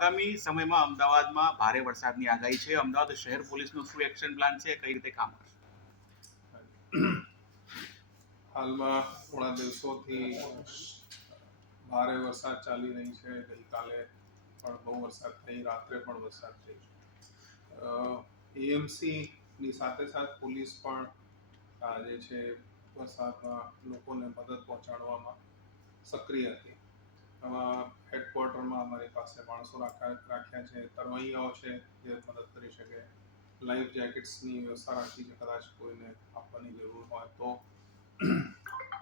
આગામી સમયમાં અમદાવાદમાં ભારે વરસાદની આગાહી છે. અમદાવાદ શહેર પોલીસનો શું એક્શન પ્લાન છે, કઈ રીતે કામ કરશે? હાલમાં થોડા દિવસોથી ભારે વરસાદ ચાલી રહી છે. ગઈકાલે પણ બહુ વરસાદ થઈ, રાત્રે પણ વરસાદ થઈ. એએમસીની સાથે સાથે પોલીસ પણ જે છે વરસાદમાં લોકોને મદદ પહોંચાડવામાં સક્રિય હતી. હેડક્વાર્ટરમાં અમારી પાસે માણસો રાખ્યા છે, તરવૈયાઓ છે જે મદદ કરી શકે, લાઈફ જેકેટ્સની વ્યવસ્થા રાખી છે કદાચ કોઈને આપવાની જરૂર હોય તો.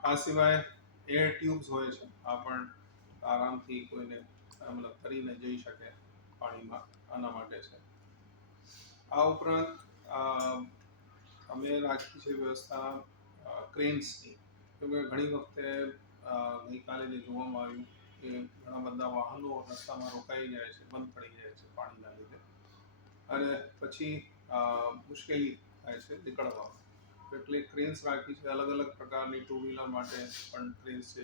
આ સિવાય એર ટ્યુબ્સ હોય છે, આ પણ આરામથી કોઈને મતલબ કરીને જઈ શકે પાણીમાં, આના માટે છે. આ ઉપરાંત અમે રાખી છે વ્યવસ્થા ક્રેન્સની, કેમકે ઘણી વખતે ગઈકાલે જે જોવામાં આવ્યું કે ઘણા બધા વાહનો રસ્તામાં રોકાઈ જાય છે, બંધ પડી જાય છે પાણીના લીધે, અને પછી મુશ્કેલી થાય છે નીકળવામાં. એટલે ક્રેન્સ રાખી છે. અલગ અલગ પ્રકારની 2 વ્હીલર માટે પણ ક્રેન્સ છે,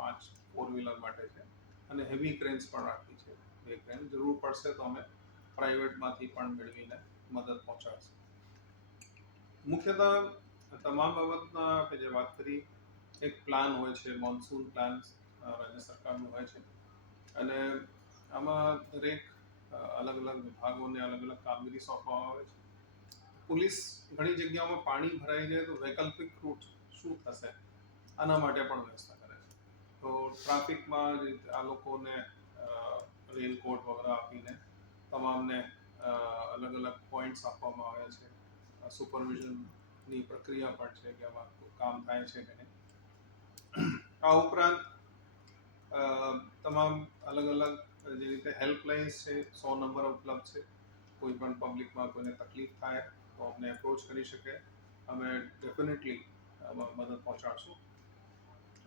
5 4 વ્હીલર માટે છે, અને હેવી ક્રેન્સ પણ રાખી છે. એ ક્રેન્સ જરૂર પડશે તો અમે પ્રાઇવેટમાંથી પણ મેળવીને મદદ પહોંચાડશે. મુખ્યતઃ તમામ બાબતના આપણે જે વાત કરી, એક પ્લાન હોય છે, મોન્સૂન પ્લાન રાજ્ય સરકારનું હોય છે, અને આમાં દરેક અલગ અલગ વિભાગોને અલગ અલગ કામગીરી સોંપવામાં આવે છે. પોલીસ ઘણી જગ્યાઓમાં પાણી ભરાઈ જાય તો વૈકલ્પિક રૂટ શું થશે આના માટે પણ વ્યવસ્થા કરે છે. તો ટ્રાફિકમાં આ લોકોને રેનકોટ વગેરે આપીને તમામને અલગ અલગ પોઈન્ટ્સ આપવામાં આવ્યા છે. સુપરવિઝનની પ્રક્રિયા પણ છે કે આમાં કામ થાય છે કે નહીં. આ ઉપરાંત તમામ અલગ અલગ જે રીતે હેલ્પલાઇન્સ છે, 100 નંબર ઉપલબ્ધ છે. કોઈ પણ પબ્લિકમાં કોઈને તકલીફ થાય તો અમને એપ્રોચ કરી શકે, અમે ડેફિનેટલી મદદ પહોંચાડશું.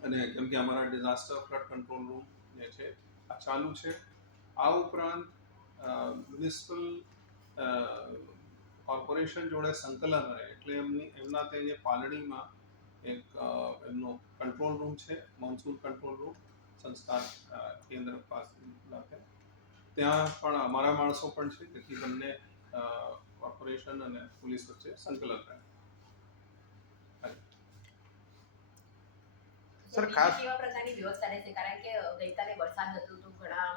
અને કેમ કે અમારા ડિઝાસ્ટર ફ્લડ કંટ્રોલ રૂમ જે છે આ ચાલુ છે. આ ઉપરાંત મ્યુનિસિપલ કોર્પોરેશન જોડે સંકલન રહે એટલે એમના તે જે પાલડીમાં એક એમનો કંટ્રોલ રૂમ છે, મોન્સૂન કંટ્રોલ રૂમ સંસ્કાર કેન્દ્ર પાસે, ત્યાં પણ અમારા માણસો પણ છે, જેથી બંને કોર્પોરેશન અને પોલીસ વચ્ચે સંકલન રહે. સર ખાસ કેવા પ્રકારની વ્યવસ્થા રહેશે, કારણ કે ગઈકાલે વરસાદ હતો તો ઘણા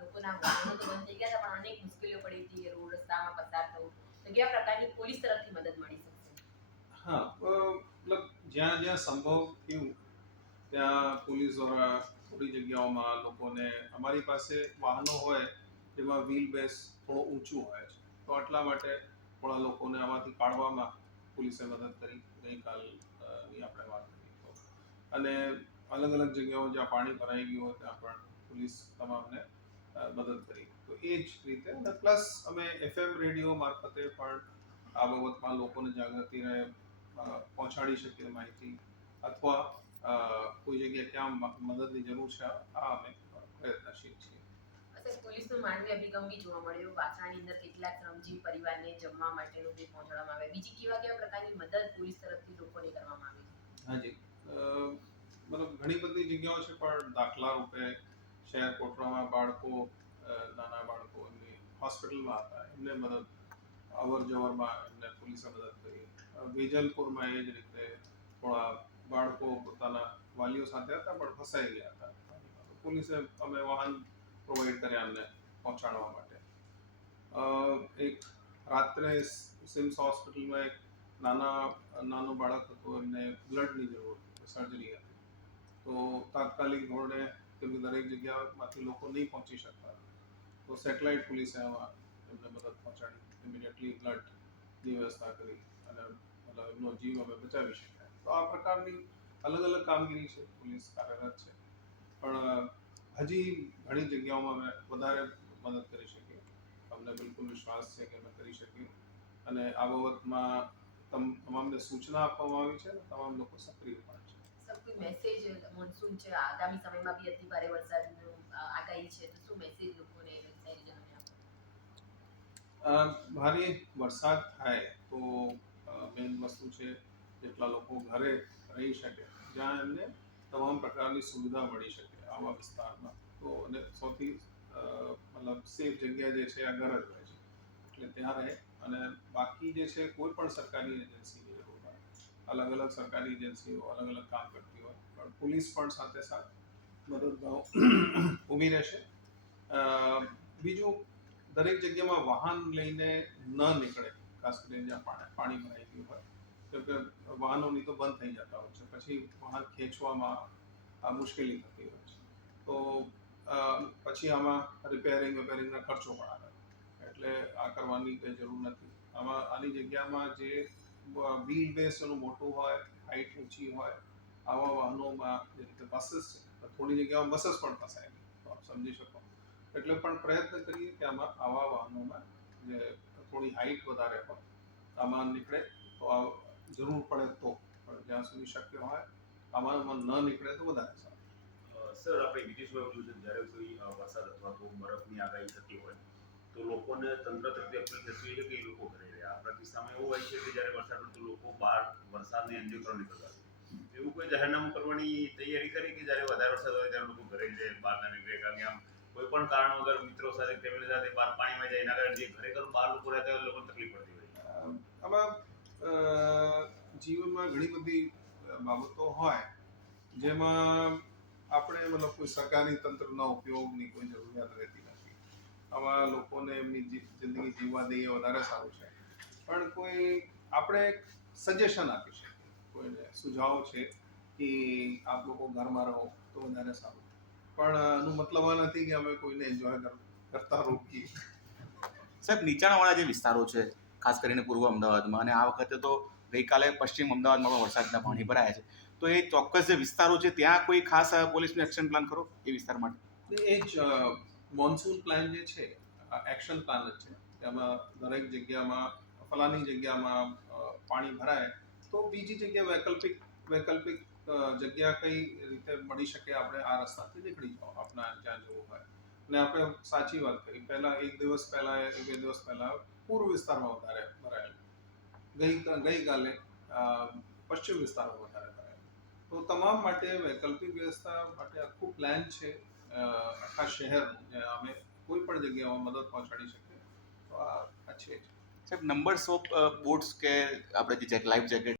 લોકોના વાહનો તો બંધ થઈ ગયા હતા, પણ અનેક મુશ્કેલીઓ પડી હતી રોડ રસ્તામાં પસાર થવું, તો કેવા પ્રકારની પોલીસ તરફથી મદદ મળી શકશે? હા, મતલબ જ્યાં જ્યાં સંભવ થયું ત્યાં પોલીસ દ્વારા થોડી જગ્યાઓમાં લોકોને, અમારી પાસે વાહનો હોય જેમાં વ્હીલ બેઝ થોડો ઊંચું હોય છે, તો એટલા માટે થોડા લોકોને આમાંથી કાઢવામાં પોલીસે મદદ કરી ગઈકાલની આપણે વાત કરી તો. અને અલગ અલગ જગ્યાઓ જ્યાં પાણી ભરાઈ ગયું હોય ત્યાં પણ પોલીસ તમામને મદદ કરી. તો એ જ રીતે પ્લસ અમે FM રેડિયો મારફતે પણ આ બાબતમાં લોકોને જાગૃતિ રહે પહોંચાડી શકીએ માહિતી, અથવા કોઈ જગ્યાએ ક્યાં મદદની જરૂર છે આ અમે પ્રયત્નશીલ છીએ. પોલીસનો માનવીય અભિગમ બી જોવા મળ્યો. વાસણાની અંદર કેટલાક શ્રમજીવી પરિવારને જમવા માટેનું બી પહોંચાડવામાં આવે. બીજી કેવા પ્રકારની મદદ પોલીસ તરફથી લોકોને કરવામાં આવે? હાજી, મતલબ ઘણી બધી જગ્યાઓ છે, પણ દાખલા રૂપે શહેર કોટડામાં બાળકો, નાના બાળકો એમની હોસ્પિટલમાં હતા, એમને મદદ અવર જવરમાં એમને પોલીસે મદદ કરી. વેજલપુરમાં એ જ રીતે થોડા બાળકો પોતાના વાલીઓ સાથે હતા પણ ફસાઈ ગયા હતા, પોલીસે અમે વાહન પ્રોવાઈડ કર્યા એમને પહોંચાડવા માટે. એક રાત્રે સિમ્સ હોસ્પિટલમાં એક નાનો બાળક હતો, એમને બ્લડની જરૂર હતી, સર્જરી હતી, તો તાત્કાલિક ધોરણે કેમ કે દરેક જગ્યામાંથી લોકો નહીં પહોંચી શકતા, તો સેટેલાઇટ પોલીસે આમાં એમને મદદ પહોંચાડી, ઇમિડિયેટલી બ્લડની વ્યવસ્થા કરી અને મતલબ એમનો જીવ અમે બચાવી શક્યા. તો આ પ્રકારની અલગ અલગ કામગીરી છે, પોલીસ કાર્યરત છે, પણ હજી ઘણી જગ્યાઓમાં અમે વધારે મદદ કરી શકીએ. અમને બિલકુલ વિશ્વાસ છે કે અમે કરી શકીએ, અને આ બાબતમાં તમામને સૂચના આપવામાં આવી છે અને તમામ લોકો સક્રિય પણ છે. સર, કોઈ મેસેજ, મોન્સૂન છે, આગામી સમયમાં બી અતિ ભારે વરસાદની આગાહી છે, તો શું મેસેજ લોકોને શહેરીજનોને આપો? ભારે વરસાદ થાય તો મેઇન વસ્તુ છે જેટલા લોકો ઘરે રહી શકે, જ્યાં એમને તમામ પ્રકારની સુવિધા મળી શકે આવા વિસ્તારમાં, તો અને સૌથી મતલબ સેફ જગ્યા જે છે આ ઘર જ હોય છે, એટલે ત્યાં રહે. અને બાકી જે છે કોઈ પણ સરકારી એજન્સી જે હોય, અલગ અલગ સરકારી એજન્સીઓ અલગ અલગ કામ કરતી હોય, પણ પોલીસ પણ સાથે સાથે મદદમાં ઊભી રહેશે. બીજું, દરેક જગ્યામાં વાહન લઈને ન નીકળે, ખાસ કરીને જ્યાં પાણી ભરાઈ ગયું હોય, કેમ કે વાહનોની તો બંધ થઈ જતા હોય છે, પછી વાહન ખેંચવામાં મુશ્કેલી થતી હોય છે. તો પછી આમાં રિપેરિંગના ખર્ચો પણ આવે, એટલે આ કરવાની કંઈ જરૂર નથી. આની જગ્યામાં જે વ્હીલ બેઝ એનું મોટું હોય, હાઇટ ઊંચી હોય, આવા વાહનોમાં જે રીતે બસીસ છે, થોડી જગ્યામાં બસીસ પણ ફસાય, તો આપ સમજી શકો. એટલે પણ પ્રયત્ન કરીએ કે આવા વાહનોમાં જે થોડી હાઇટ વધારે હોય, આમાં નીકળે તો જરૂર પડે તો, પણ જ્યાં સુધી શક્ય હોય આમાં ન નીકળે તો વધારે સારું. સર, આપણે બીજી શું જોયું છે, જ્યારે કોઈ વરસાદ અથવા તો બરફની આગાહી થતી હોય તો લોકોને તંત્ર તરફથી અપીલ થતી હોય છે કે એ લોકો ઘરે રહે. આપણા કિસ્સામાં એવું હોય છે કે જ્યારે વરસાદ પડતો લોકો બહાર વરસાદને એન્જોય કરવા નીકળતા હોય, એવું કોઈ જાહેરનામું કરવાની તૈયારી કરી કે જ્યારે વધારે વરસાદ હોય ત્યારે લોકો ઘરે જ રહે, બહાર ના નીકળે? કારણ કે આમ કોઈ પણ કારણ વગર મિત્રો સાથે, ફેમિલી સાથે બહાર પાણીમાં જાય, એના કારણે જે ખરેખર બહાર લોકો રહેતા હોય લોકોને તકલીફ પડતી હોય. આમાં જીવનમાં ઘણી બધી બાબતો હોય જેમાં આપણે મતલબ કોઈ સરકારી તંત્રના ઉપયોગની કોઈ જરૂરિયાત રહેતી નથી. આમાં લોકોને એમની જિંદગી જીવવા દઈએ વધારે સારું છે. પણ કોઈ આપણે સજેશન આપી શકીએ, કોઈને સુઝાવ છે કે આપ લોકો ઘરમાં રહો તો વધારે સારું, પણ એનું મતલબ આ નથી કે અમે કોઈને એન્જોય કરતા રોકીએ. સાહેબ, નીચાણવાળા જે વિસ્તારો છે, ખાસ કરીને પૂર્વ અમદાવાદમાં, અને આ વખતે તો ગઈકાલે પશ્ચિમ અમદાવાદમાં પણ વરસાદના પાણી ભરાયા છે, તો એ ચોક્કસ જે વિસ્તારો છે ત્યાં કોઈ ખાસ પોલીસનો એક્શન પ્લાન ખરો એ વિસ્તાર માટે? એ જ મોન્સૂન પ્લાન જે છે, એક્શન પ્લાન જ છે. તેમાં દરેક જગ્યામાં, ફલાની જગ્યામાં પાણી ભરાય તો બીજી જગ્યા વૈકલ્પિક જગ્યા કઈ રીતે મળી શકે, આપણે આ રસ્તાથી નીકળી જાઓ આપણા જ્યાં જવું હોય. અને આપણે સાચી વાત કરી, પહેલાં એક દિવસ પહેલાં, 2 દિવસ પહેલાં પૂર્વ વિસ્તારમાં વધારે ભરાયેલું, ગઈકાલે પશ્ચિમ વિસ્તારમાં વધારે ભરાયેલું. તો તમામ માટે વૈકલ્પિક વ્યવસ્થા માટે આખું પ્લાન છે આખા શહેરનું, જ્યાં અમે કોઈ પણ જગ્યામાં મદદ પહોંચાડી શકીએ. તો આ છે જ. સાહેબ, નંબર્સ ઓફ બોટ્સ કે આપણે જે લાઈફ જેકેટ